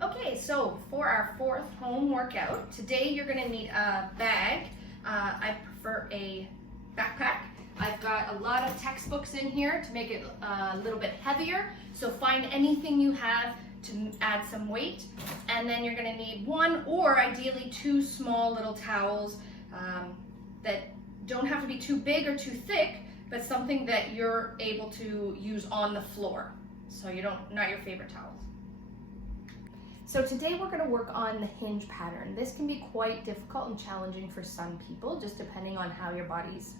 Okay, so for our fourth home workout, today you're gonna need a bag. I prefer a backpack. I've got a lot of textbooks in here to make it a little bit heavier. So find anything you have to add some weight. And then you're gonna need one or ideally two small little towels that don't have to be too big or too thick, but something that you're able to use on the floor. So not your favorite towels. So today we're going to work on the hinge pattern. This can be quite difficult and challenging for some people, just depending on how your body's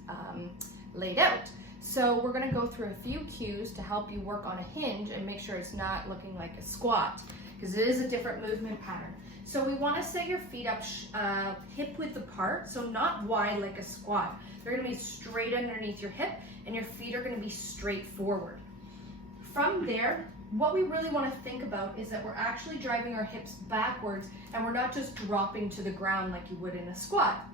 laid out. So we're going to go through a few cues to help you work on a hinge and make sure it's not looking like a squat, because it is a different movement pattern. So we want to set your feet up hip width apart, so not wide like a squat. They're going to be straight underneath your hip, and your feet are going to be straight forward. From there, what we really want to think about is that we're actually driving our hips backwards and we're not just dropping to the ground like you would in a squat.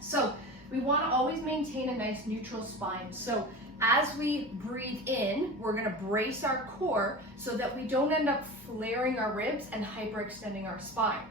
So we want to always maintain a nice neutral spine. So as we breathe in, we're going to brace our core so that we don't end up flaring our ribs and hyperextending our spine.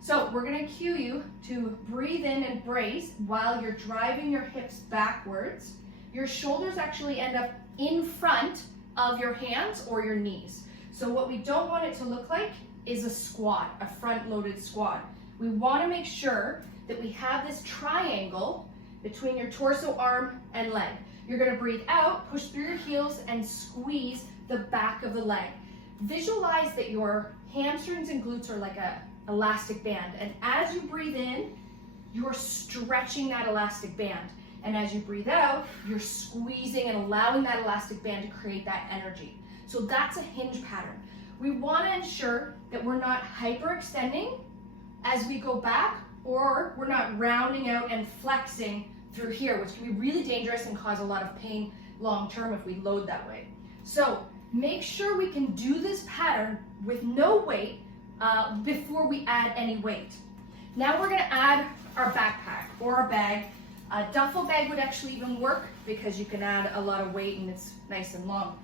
So we're going to cue you to breathe in and brace while you're driving your hips backwards. Your shoulders actually end up in front of your hands or your knees. So what we don't want it to look like is a squat, a front-loaded squat. We want to make sure that we have this triangle between your torso, arm, and leg. You're going to breathe out, push through your heels, and squeeze the back of the leg. Visualize that your hamstrings and glutes are like a elastic band, and as you breathe in, you're stretching that elastic band. And as you breathe out, you're squeezing and allowing that elastic band to create that energy. So that's a hinge pattern. We want to ensure that we're not hyperextending as we go back, or we're not rounding out and flexing through here, which can be really dangerous and cause a lot of pain long term if we load that way. So make sure we can do this pattern with no weight before we add any weight. Now we're going to add our backpack or our bag. A duffel bag would actually even work because you can add a lot of weight and it's nice and long.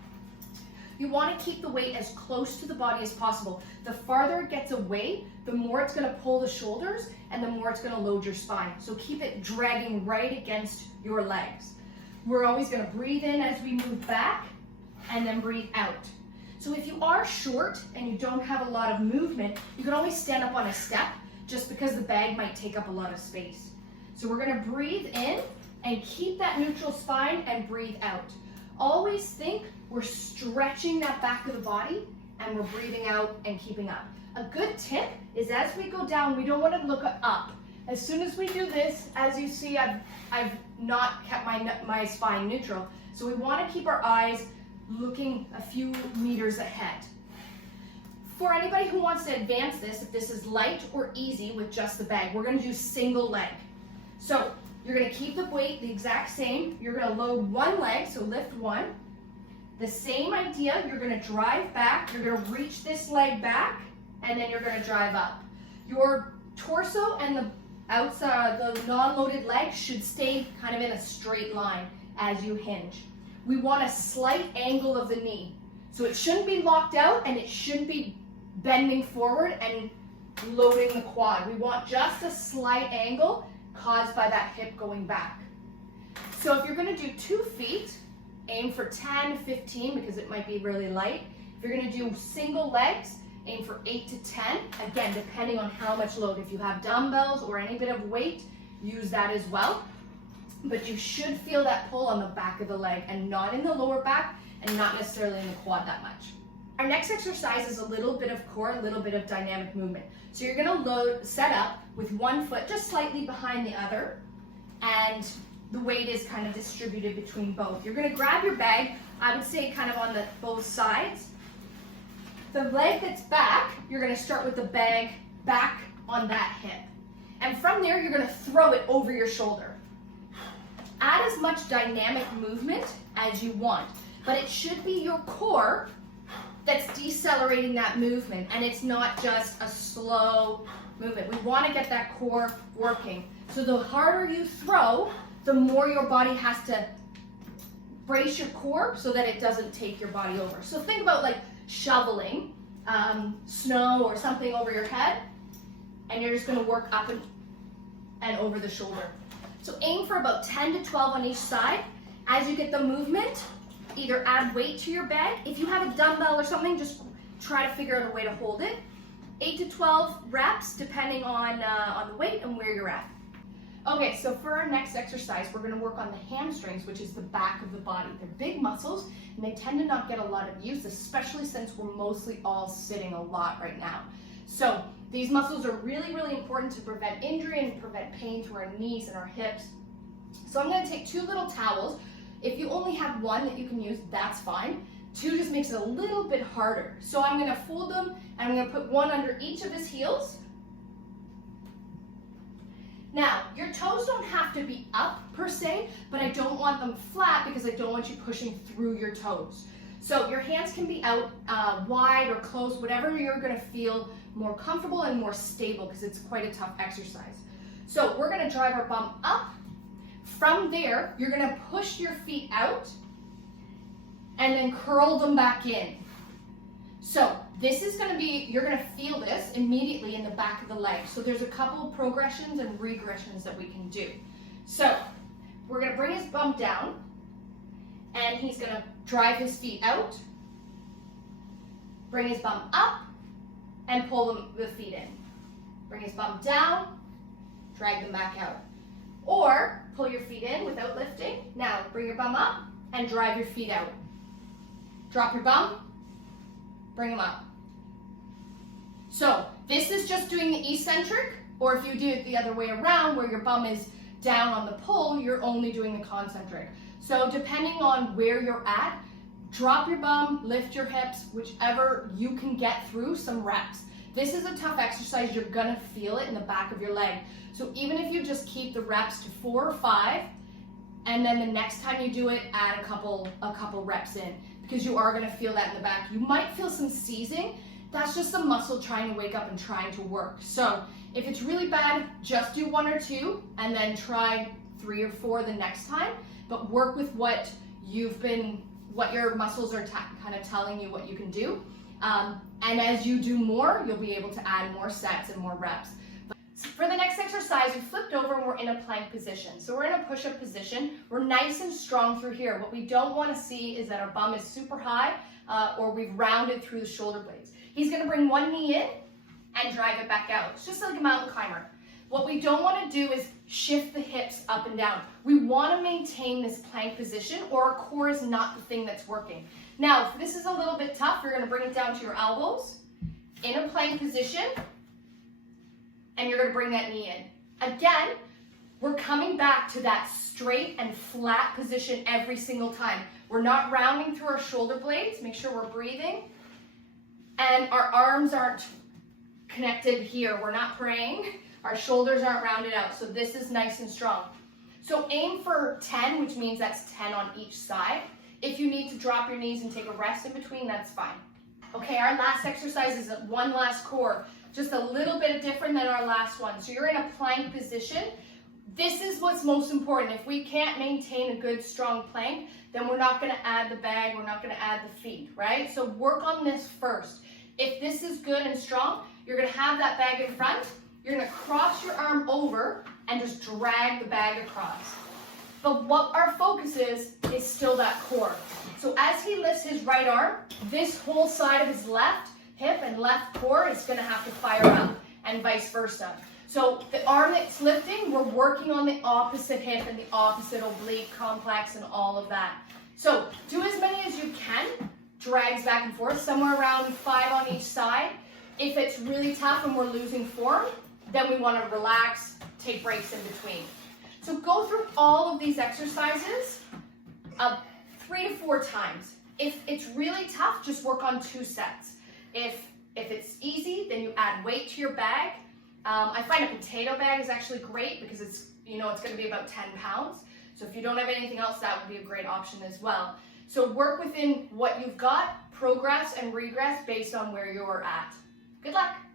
You want to keep the weight as close to the body as possible. The farther it gets away, the more it's going to pull the shoulders and the more it's going to load your spine. So keep it dragging right against your legs. We're always going to breathe in as we move back and then breathe out. So if you are short and you don't have a lot of movement, you can always stand up on a step just because the bag might take up a lot of space. So we're going to breathe in and keep that neutral spine and breathe out. Always think we're stretching that back of the body and we're breathing out and keeping up. A good tip is as we go down, we don't want to look up. As soon as we do this, as you see, I've not kept my spine neutral. So we want to keep our eyes looking a few meters ahead. For anybody who wants to advance this, if this is light or easy with just the bag, we're going to do single leg. So you're going to keep the weight the exact same. You're going to load one leg, so lift one. The same idea, you're going to drive back. You're going to reach this leg back, and then you're going to drive up. Your torso and the outside, the non-loaded leg should stay kind of in a straight line as you hinge. We want a slight angle of the knee. So it shouldn't be locked out, and it shouldn't be bending forward and loading the quad. We want just a slight angle caused by that hip going back. So if you're going to do 2 feet, aim for 10, 15 because it might be really light. If you're going to do single legs, aim for 8 to 10, again depending on how much load. If you have dumbbells or any bit of weight, use that as well. But you should feel that pull on the back of the leg and not in the lower back and not necessarily in the quad that much. Our next exercise is a little bit of core, a little bit of dynamic movement. So you're going to set up with one foot just slightly behind the other, and the weight is kind of distributed between both. You're going to grab your bag, I would say kind of on both sides. The leg that's back, you're going to start with the bag back on that hip. And from there, you're going to throw it over your shoulder. Add as much dynamic movement as you want, but it should be your core that's decelerating that movement, and it's not just a slow movement. We want to get that core working. So the harder you throw, the more your body has to brace your core so that it doesn't take your body over. So think about like shoveling snow or something over your head, and you're just gonna work up and over the shoulder. So aim for about 10 to 12 on each side. As you get the movement, either add weight to your bag. If you have a dumbbell or something, just try to figure out a way to hold it. 8 to 12 reps, depending on the weight and where you're at. Okay, so for our next exercise, we're gonna work on the hamstrings, which is the back of the body. They're big muscles, and they tend to not get a lot of use, especially since we're mostly all sitting a lot right now. So these muscles are really, really important to prevent injury and prevent pain to our knees and our hips. So I'm gonna take 2 little towels. If you only have one that you can use, that's fine. 2 just makes it a little bit harder. So I'm gonna fold them, and I'm gonna put one under each of his heels. Now, your toes don't have to be up per se, but I don't want them flat because I don't want you pushing through your toes. So your hands can be out wide or closed, whatever you're gonna feel more comfortable and more stable, because it's quite a tough exercise. So we're gonna drive our bum up. From there, you're gonna push your feet out and then curl them back in. So this is gonna be, you're gonna feel this immediately in the back of the leg. So there's a couple progressions and regressions that we can do. So we're gonna bring his bum down, and he's gonna drive his feet out, bring his bum up, and pull the feet in. Bring his bum down, drag them back out. Or pull your feet in without lifting. Now bring your bum up and drive your feet out. Drop your bum, bring them up. So this is just doing the eccentric, or if you do it the other way around where your bum is down on the pull, you're only doing the concentric. So depending on where you're at, drop your bum, lift your hips, whichever you can get through some reps. This is a tough exercise. You're gonna feel it in the back of your leg. So even if you just keep the reps to 4 or 5, and then the next time you do it, add a couple reps in, because you are gonna feel that in the back. You might feel some seizing. That's just the muscle trying to wake up and trying to work. So if it's really bad, just do 1 or 2, and then try 3 or 4 the next time, but work with what your muscles are kind of telling you what you can do. And as you do more, you'll be able to add more sets and more reps. So for the next exercise, we flipped over and we're in a plank position. So we're in a push-up position. We're nice and strong through here. What we don't want to see is that our bum is super high or we've rounded through the shoulder blades. He's going to bring one knee in and drive it back out. It's just like a mountain climber. What we don't want to do is shift the hips up and down. We want to maintain this plank position, or our core is not the thing that's working. Now, if this is a little bit tough, you're going to bring it down to your elbows in a plank position, and you're going to bring that knee in. Again, we're coming back to that straight and flat position every single time. We're not rounding through our shoulder blades. Make sure we're breathing. And our arms aren't connected here. We're not praying. Our shoulders aren't rounded out. So this is nice and strong. So aim for 10, which means that's 10 on each side. If you need to drop your knees and take a rest in between, that's fine. Okay, our last exercise is one last core. Just a little bit different than our last one. So you're in a plank position. This is what's most important. If we can't maintain a good, strong plank, then we're not going to add the bag, we're not going to add the feet, right? So work on this first. If this is good and strong, you're going to have that bag in front. You're going to cross your arm over and just drag the bag across. But what our focus is still that core. So as he lifts his right arm, this whole side of his left hip and left core is going to have to fire up, and vice versa. So the arm that's lifting, we're working on the opposite hip and the opposite oblique complex and all of that. So do as many as you can, drags back and forth, somewhere around 5 on each side. If it's really tough and we're losing form, then we want to relax, take breaks in between. So go through all of these exercises 3 to 4 times. If it's really tough, just work on 2 sets. If it's easy, then you add weight to your bag. I find a potato bag is actually great because it's going to be about 10 pounds. So if you don't have anything else, that would be a great option as well. So work within what you've got, progress and regress based on where you're at. Good luck.